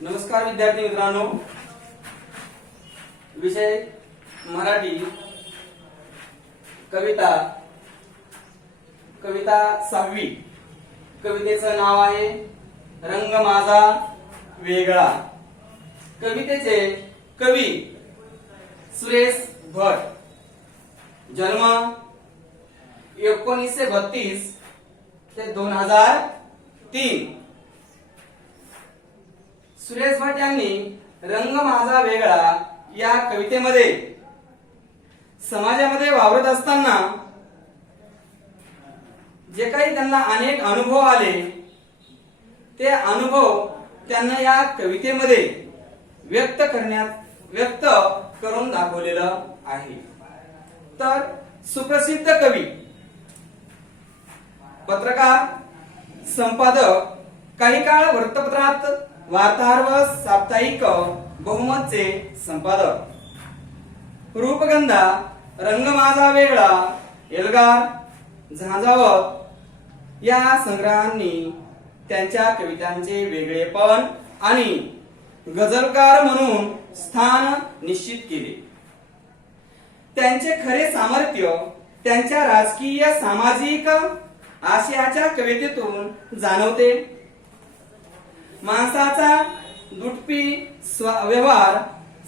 नमस्कार विद्यार्थी मित्रांनो, विषय मराठी कविता कविता 6वी। कवितेचं नाव आहे रंग माझा वेगळा। कवितेचे कवी सुरेश भट, जन्म 1932 ते 2003। सुरेश भट यांनी रंग माझा वेगळा या कवितेमध्ये समाजामध्ये वावरत असताना जे काही त्यांना अनेक अनुभव आले ते अनुभव त्यांना या कवितेमध्ये व्यक्त करून दाखवलेलं आहे। तर सुप्रसिद्ध कवी, पत्रकार, संपादक, काही काळ वृत्तपत्रात वार्ताहर व साप्ताहिक बहुमतचे संपादक, रूपगंधा, रंग माझा वेगळा, एल्गार, झंझावत या संग्रहांनी त्यांच्या कवितांचे वेगळेपण आणि गझलकार म्हणून स्थान निश्चित केले। त्यांचे खरे सामर्थ्य त्यांच्या राजकीय सामाजिक आशयाच्या कवितेतून जाणवते। माणसाचा दुटपी व्यवहार,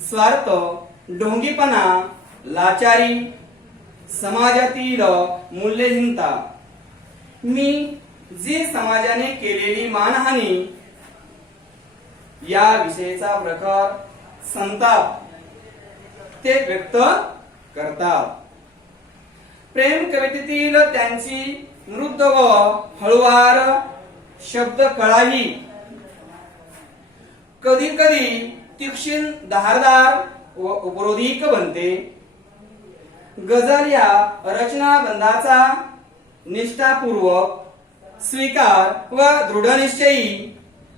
स्वार्थ, ढोंगीपणा, लाचारी, समाजातील मूल्यहीनता, मी जी समाजाने केलेली मानहानी या विषयीचा प्रखर संताप ते व्यक्त करतात। प्रेम कवितेतील त्यांची मृदू व हळुवार शब्द कळाही कधी कधी तीक्ष्ण, धारदार व उपरोधिक बनते। गझल या रचनाबंधाचा निष्ठापूर्वक स्वीकार व दृढनिश्चयी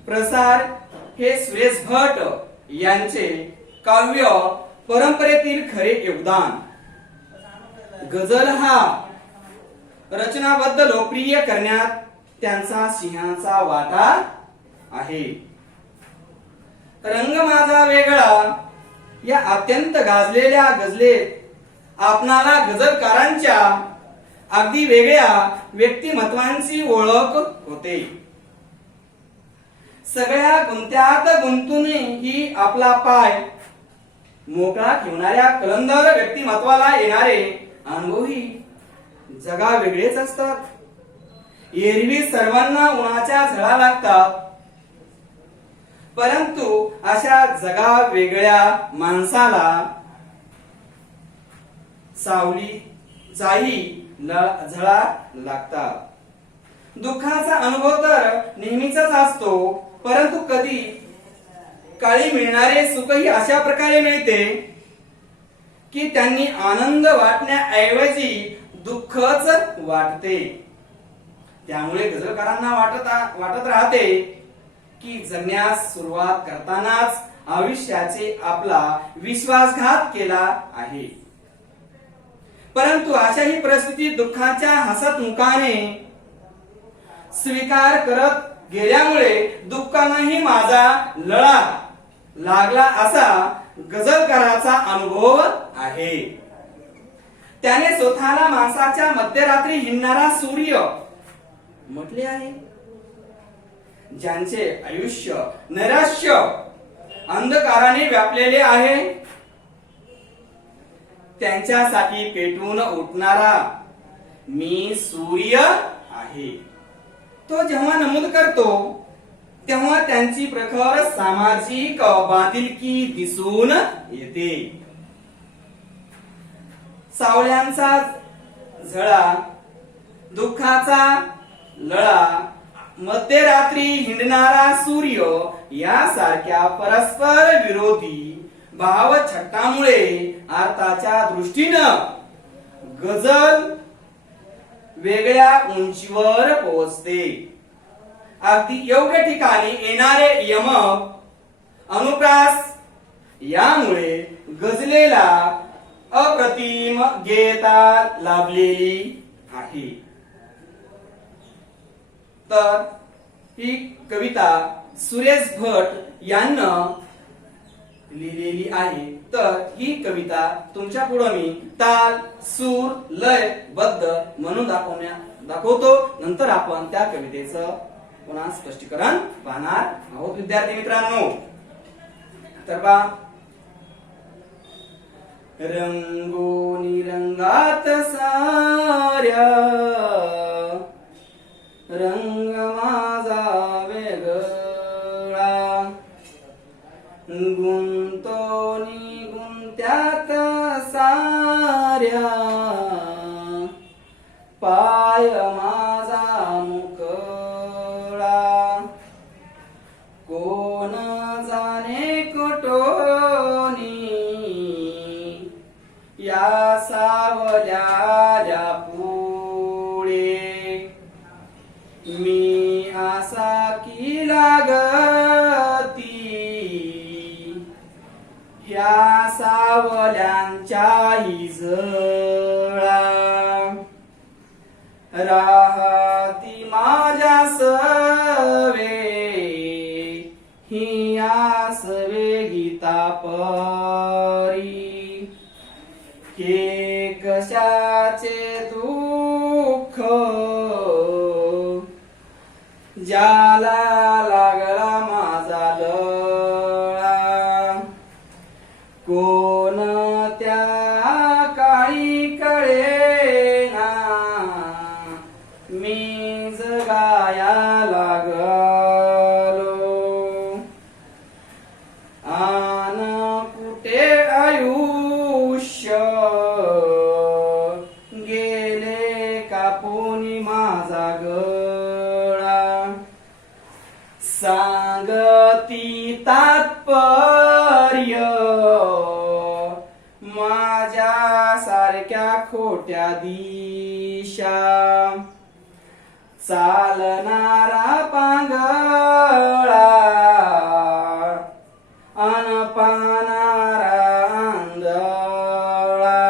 प्रसार हे सुरेश भट यांचे काव्य परंपरेतील खरे योगदान। गझल हा रचनाबद्ध लोकप्रिय करण्यात त्यांचा सिंहाचा वाटा आहे। रंग माझा वेगळा या अत्यंत गाजलेल्या गझलेत आपणाला गझलकारांच्या अगदी वेगळ्या व्यक्तिमत्वांची ओळख होते। सगळ्या गुंत्यात गुंतून ही आपला पाय मोकळा ठेवणाऱ्या कलंदर व्यक्तिमत्वाला येणारे अनुभवही जगा वेगळेच असतात। एरवी सर्वांना उन्हाच्या झळा लागतात, परंतु अशा जगा वेगळ्या माणसाला सावली जाही झळा लागतात। दुःखाचा अनुभव तर नेहमीचाच असतो, परंतु कधी काळी मिळणारे सुखही अशा प्रकारे मिळते की त्यांनी आनंद वाटण्याऐवजी दुःखच वाटते। त्यामुळे गझलकारांना वाटत राहते की जगण्यास सुरुवात करतानाच आयुष्याचे आपला विश्वासघात केला आहे। परंतु अशाही परिस्थितीत दुःखाच्या हसतमुखाने स्वीकार करत गेल्यामुळे दुःखानेही माझा लळा लागला असा गझलकाराचा अनुभव आहे। त्याने स्वतःला माणसाच्या मध्यरात्री हिंडणारा सूर्य म्हटले आहे। ज्यांचे आयुष्य नैराश्य अंधकाराने व्यापलेले आहे त्यांच्यासाठी पेटून उठणारा मी सूर्य आहे। तो जेव्हा नमूद करतो तेव्हा त्यांची प्रखर सामाजिक बांधिलकी दिसून येते। सावल्यांचा झळा, दुःखाचा लळा, मध्यरात्री हिंडणारा सूर्य यासारख्या परस्पर विरोधी भाव छट्टामुळे अर्थाच्या दृष्टीनं गझल वेगळ्या उंचीवर पोहोचते। अगदी योग्य ठिकाणी येणारे यमक, अनुप्रास यामुळे गझलेला अप्रतिम गेयता लाभलेली आहे। तर ही कविता सुरेश भट यांना लिहिलेली आहे. तर ही कविता तुमच्या पुढे मी ताल, सूर, लय, बद्ध म्हणून दाखवतो. नंतर आपण त्या कवितेचं पुन्हा स्पष्टीकरण पाहणार आहोत विद्यार्थी मित्रांनो. तर पहा, रंगोनी रंगात साऱ्या रंग माझा वेगळा, गुंतोनी गुंत्यात साऱ्या पाय माझा मुकळा, कोण जाणे कुठोनी या सावल्याल्या पुढे, मी आसा की लागती ह्या सावल्यांच्याही जळा, राहती माझ्या सवे ही आस वेगीता परी, हे कशाचे दुःख ज्याला लागला माझा लळा, कोण त्या काळी कळेना मी जगाया लागलो, आन कुठे आयुष्य गेले कापूनी माझा गळा, सांगती तात्पर्य माझ्या सारख्या खोट्या दिशा, चालणारा पांगळा अन पाहणारा आंधळा,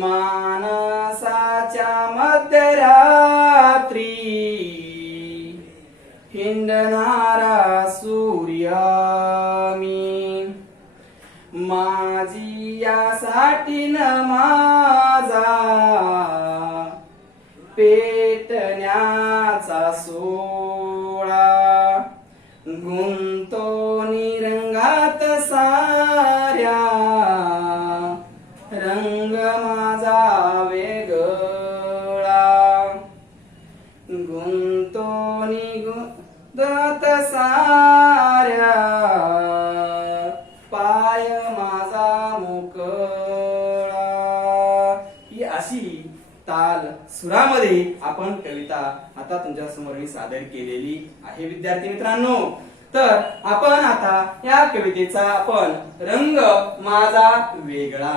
मानसाच्या मध्यरात्री हिंडणारा सूर्य मी, माझी यासाठी न माझा पेटण्याचा सोळा, गुंतोनी रंगात साऱ्या रंग माझा वेगळा, गुंतोनी गुंतत साऱ्या पाय माझा मोकळा. ही अशी ताल सुरामध्ये आपण कविता आता तुमच्या समोर मी सादर केलेली आहे विद्यार्थी मित्रांनो. तर आपण आता या कवितेचा आपण रंग माझा वेगळा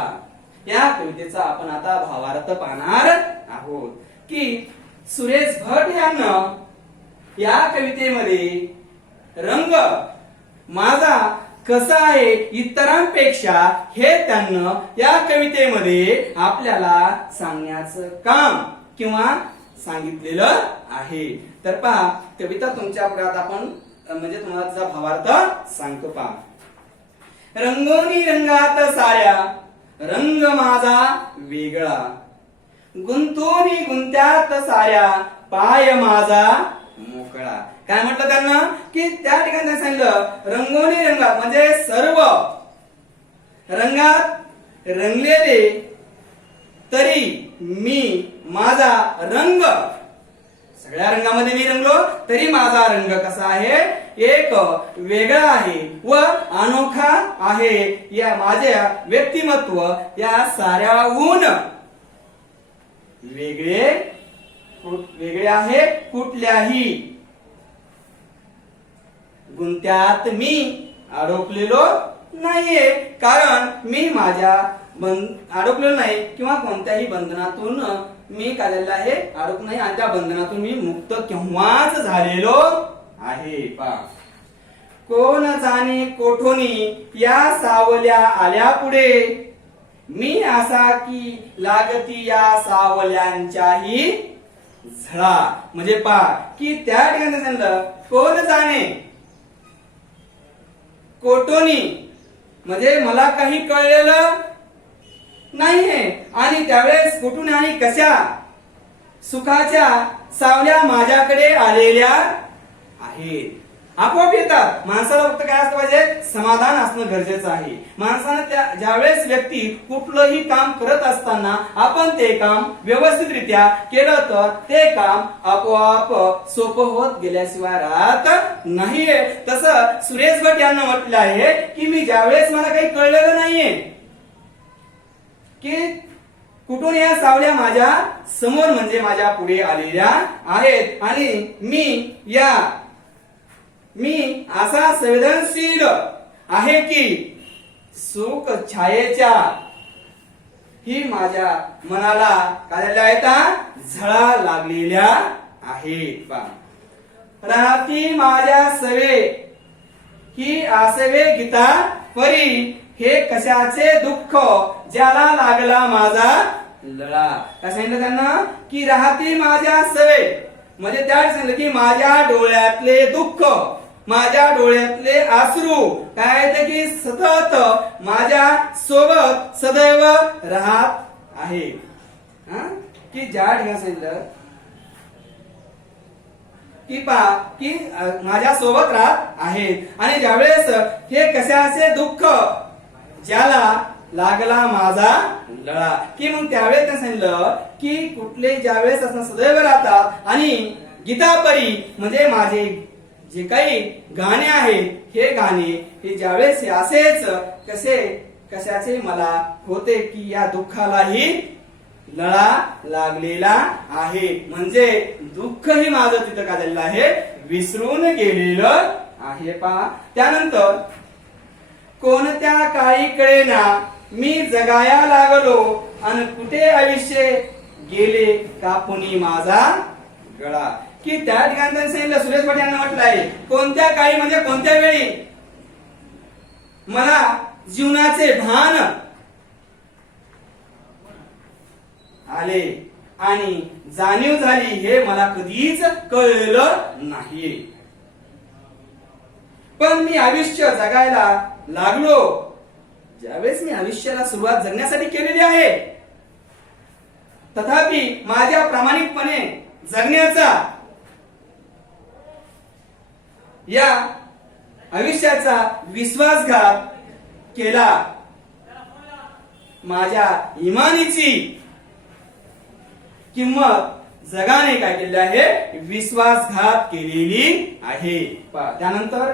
या कवितेचा आपण आता भावार्थ पाहणार आहोत की सुरेश भट यांना या कवितेमध्ये रंग माझा कसा आहे इतरांपेक्षा हे त्यांना या कवितेमध्ये आपल्याला सांगण्याचं काम किंवा सांगितलेलं आहे. तर पहा, कविता तुमच्या पुढे आपण म्हणजे तुम्हाला त्याचा भावार्थ सांगतो पहा. रंगोनी रंगात साऱ्या रंग माझा वेगळा, गुंतोनी गुंत्यात साऱ्या पाय माझा मोकळा. काय म्हटलं त्यांना की त्या ठिकाणी त्यांनी सांगितलं रंगोनी रंगात म्हणजे सर्व रंगात रंगलेले तरी मी माझा रंग सगळ्या रंगामध्ये मी रंगलो तरी माझा रंग कसा आहे एक वेगळा आहे व अनोखा आहे. या माझ्या व्यक्तिमत्व या साऱ्याहून वेगळे आहे. कुठल्याही गुंत्यात मी अडकलेलो नाहीये कारण मी माझ्या अडकलेलो नाही किंवा कोणत्याही बंधनातून मी काढलेला आहे अडकलो नाही आणि त्या बंधनातून मी मुक्त केव्हाच झालेलो आहे. पा कोण जाणे कोठोनी या सावल्या आल्या पुढे मी असा की लागती या सावल्यांच्याही झळा. म्हणजे पहा की त्या ठिकाणी सांगितलं कोण जाणे कोटोनी, म्हणजे मला काही कळलेलं नाहीये. आणि त्यावेळेस कुठून आणि कशा सुखाच्या सावल्या माझ्याकडे आलेल्या आहेत. आपोआप येतात. माणसाला फक्त काय असलं पाहिजे, समाधान असणं गरजेचं आहे. माणसानं ज्यावेळेस व्यक्ती कुठलंही काम करत असताना आपण ते काम व्यवस्थितरित्या केलं तर ते काम आपोआप सोपं होत गेल्याशिवाय राहत नाहीये. तसं सुरेश भट यांना म्हटलं आहे की मी ज्यावेळेस मला काही कळलेलं नाहीये की कुठून या सावल्या माझ्या समोर म्हणजे माझ्या पुढे आलेल्या आहेत आणि मी असा संवेदनशील आहे की सुख छायेच्या ही माझ्या मनाला काय झळा लागलेल्या आहेत. राहती माझ्या सवे ही आसवे गीता परी हे कशाचे दुःख ज्याला लागला माझा लळा. काय सांगितलं त्यांना की राहती माझ्या सवे, म्हणजे त्या सांगितलं की माझ्या डोळ्यातले दुःख माझ्या डोळ्यातले अश्रू काय ते की सतत माझ्या सोबत सदैव राहत आहे. की ज्या ठिकाणी सांगितलं की की माझ्या सोबत राहत आहेत आणि ज्यावेळेस हे कशाचे दुःख ज्याला लागला माझा लळा की मग त्यावेळेस त्यांनी सांगितलं की कुठले ज्यावेळेस असं सदैव राहतात आणि गीतापरी म्हणजे माझे जे काही गाणे आहेत हे गाणे हे ज्यावेळेस असेच कशाचे मला होते की या दुःखालाही लळा लागलेला आहे. म्हणजे दुःख ही माझं तिथं काय झालेलं आहे विसरून गेलेलं आहे. पहा त्यानंतर कोणत्या काळी कळेना मी जगाया लागलो आणि कुठे आयुष्य गेले कापुनी माझा गळा. की त्या ठिकाणी त्यांनी सांगितलं सुरेश भट यांना म्हटलं आहे कोणत्या काळी म्हणजे कोणत्या वेळी मला जीवनाचे भान आले आणि जाणीव झाली हे मला कधीच कळलं नाही. पण मी आयुष्य जगायला लागलो ज्यावेळेस मी आयुष्याला सुरुवात जगण्यासाठी केलेली आहे तथापि माझ्या प्रामाणिकपणे जगण्याचा या आयुष्याचा विश्वासघात केला. माझ्या इमानीची किंमत जगाने काय केली आहे विश्वासघात केलेली आहे. त्यानंतर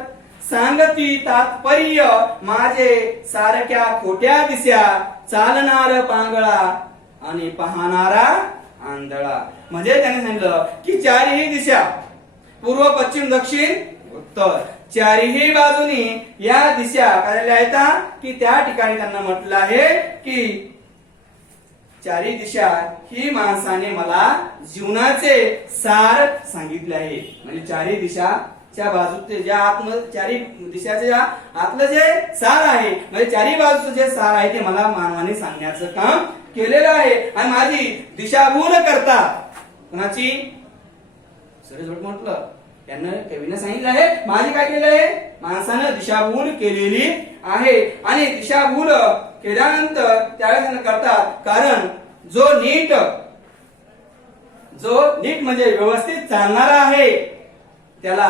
सांगती तात्पर्य माझे सारख्या खोट्या दिशा चालणार पांगळा आणि पाहणारा आंधळा. म्हणजे त्याने सांगितलं की चारही दिशा पूर्व पश्चिम दक्षिण उत्तर चारही बाजूनी या दिशा काय आहेत की त्या ठिकाणी त्यांना म्हटलं आहे की चारही दिशा ही माणसाने मला जीवनाचे सार सांगितले आहे. म्हणजे चारही दिशाच्या बाजूचे ज्या चारही दिशाचे ज्या आतलं जे सार आहे म्हणजे चारही बाजूचं जे सार आहे ते मला मानवाने सांगण्याचं काम केलेलं आहे. आणि माझी दिशाभूल करता कोणाची सुरेश भट म्हटलं त्यांना कवीने सांगितलं आहे माझी काय केलं आहे माणसानं दिशाभूल केलेली आहे. आणि दिशाभूल केल्यानंतर त्यावेळेस त्यांना करतात कारण जो नीट म्हणजे व्यवस्थित चालणारा आहे त्याला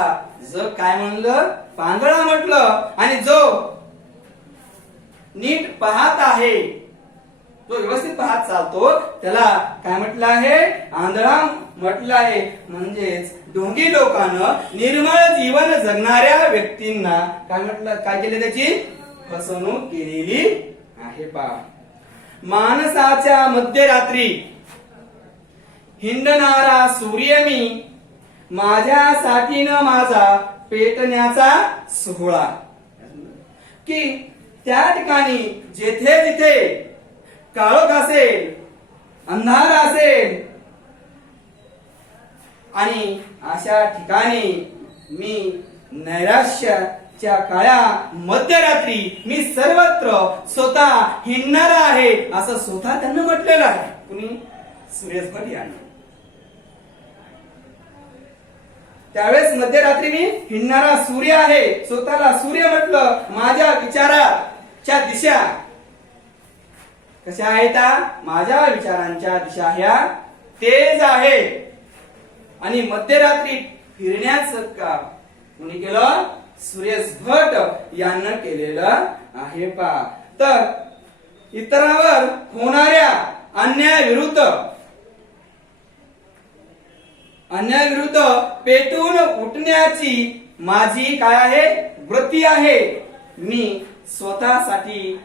जग काय म्हणलं पांगळा म्हटलं आणि जो नीट पाहत आहे जो व्यवस्थित पाहत चालतो त्याला काय म्हटलं आहे आंधळा म्हटलं आहे. म्हणजेच ढोंगी लोकांना निर्मळ जीवन जगणाऱ्या व्यक्तींना काय म्हटलं काय केले त्याची फसवणूक केलेली आहे. पहा माणसाच्या मध्यरात्री हिंडणारा सूर्य मी माझ्यासाठी न माझा पेटण्याचा सोहळा. की त्या ठिकाणी जेथे जिथे काळोख असेल अंधार असेल आणि अशा ठिकाणी मी नैराश्याच्या काळ्या मध्यरात्री मी सर्वत्र स्वतः हिंडणार आहे असं स्वतः त्यांना म्हटलेलं आहे. कुणी सुरेश भट यांनी. त्यावेळेस मध्यरात्री मी हिंडणारा सूर्य आहे, स्वतःला सूर्य म्हटलं. माझ्या विचाराच्या दिशा कशा आहेत? माझ्या विचारांच्या दिशा ह्या तेज आहे. आणि मध्यरात्री फिरण्याचं काम कोणी केलं? सुरेश भट यांना केलेलं आहे पहा. तर इतरांवर होणाऱ्या अन्यायाविरुद्ध पेटून उठण्याची माझी काय आहे? वृत्ती आहे. मी स्वतःसाठी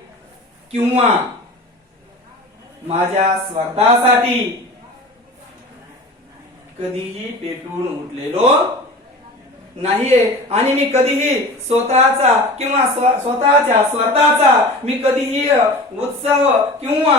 किंवा माझ्या स्वार्थासाठी कधीही पेटून उठलेलो नाहीये. आणि मी कधीही स्वतःचा किंवा स्वतःच्या स्वार्थाचा मी कधीही उत्सव किंवा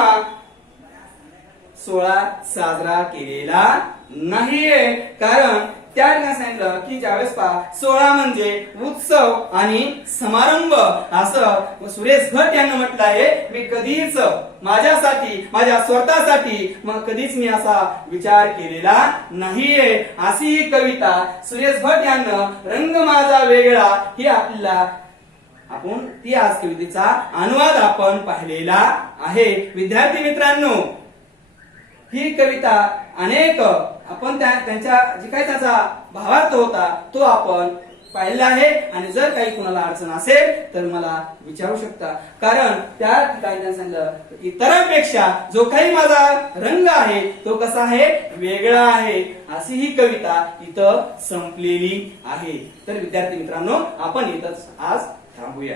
सोहळा साजरा केलेला नाहीये. कारण त्या ठिकाणी सांगितलं की ज्यावेळेस पहा सोहळा म्हणजे उत्सव आणि समारंभ असं सुरेश भट यांनी म्हटलं आहे. मी कधीच माझ्यासाठी माझ्या स्वार्थासाठी मग कधीच मी असा विचार केलेला नाहीये. अशी ही कविता सुरेश भट यांना रंग माझा वेगळा ही आपल्याला आपण ती आज कवितेचा अनुवाद आपण पाहिलेला आहे. विद्यार्थी मित्रांनो, ही कविता अनेक आपण त्यांच्या जे काही त्याचा भावार्थ होता तो आपण पाहिला आहे. आणि जर काही कुणाला अडचण असेल तर मला विचारू शकता. कारण त्या ठिकाणी त्यांनी सांगितलं इतरांपेक्षा जो काही माझा रंग आहे तो कसा आहे? वेगळा आहे. अशी ही कविता इथं संपलेली आहे. तर विद्यार्थी मित्रांनो, आपण इथंच आज थांबूया.